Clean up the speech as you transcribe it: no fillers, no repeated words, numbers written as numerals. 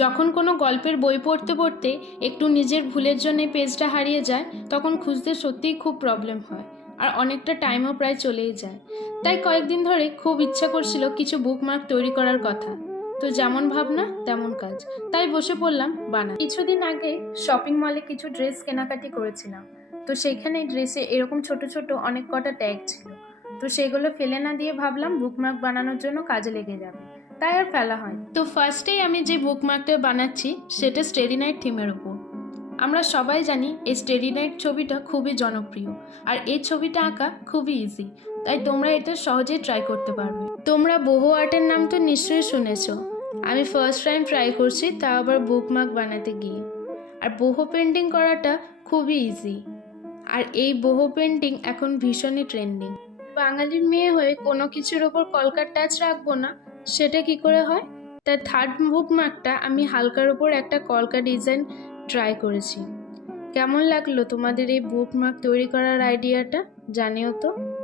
যখন কোনো গল্পের বই পড়তে পড়তে একটু নিজের ভুলের জন্য পেজটা হারিয়ে যায়, তখন খুঁজতে সত্যিই খুব প্রবলেম হয়, আর অনেকটা টাইমও প্রায় চলেই যায়। তাই কয়েকদিন ধরে খুব ইচ্ছা করছিল কিছু বুকমার্ক তৈরি করার কথা। তো যেমন ভাবনা তেমন কাজ, তাই বসে পড়লাম বানাতে। কিছুদিন আগে শপিং মলে কিছু ড্রেস কেনাকাটি করেছিলাম। তো সেখানে ড্রেসে এরকম ছোট ছোট অনেক কটা ট্যাগ ছিল। তো সেগুলো ফেলে না দিয়ে ভাবলাম বুকমার্ক বানানোর জন্য কাজে লেগে যাবে, তাই আর ফেলা হয়। তো ফার্স্টেই আমি যে বুকমার্কটা বানাচ্ছি সেটা স্টেরি নাইট থিমের উপর। আমরা সবাই জানি এই স্টেরি নাইট ছবিটা খুবই জনপ্রিয়, আর এই ছবিটা আঁকা খুবই ইজি, তাই তোমরা এটা সহজেই ট্রাই করতে পারবে। তোমরা বহু আর্টের নাম তো নিশ্চয়ই শুনেছো। আমি ফার্স্ট টাইম ট্রাই করছি, তা আবার বুকমার্ক বানাতে গিয়ে। আর বহু পেন্টিং করাটা খুবই ইজি, আর এই বহু পেন্টিং এখন ভীষণই ট্রেন্ডিং। বাঙালির মেয়ে হয়ে কোনো কিছুর ওপর কলকার টাচ রাখবো না, সেটা কি করে হয়? তাই থার্ড বুকমার্কটা আমি হালকার ওপর একটা কলকা ডিজাইন ট্রাই করেছি। কেমন লাগলো তোমাদের এই বুকমার্ক তৈরি করার আইডিয়াটা, জানিও তো।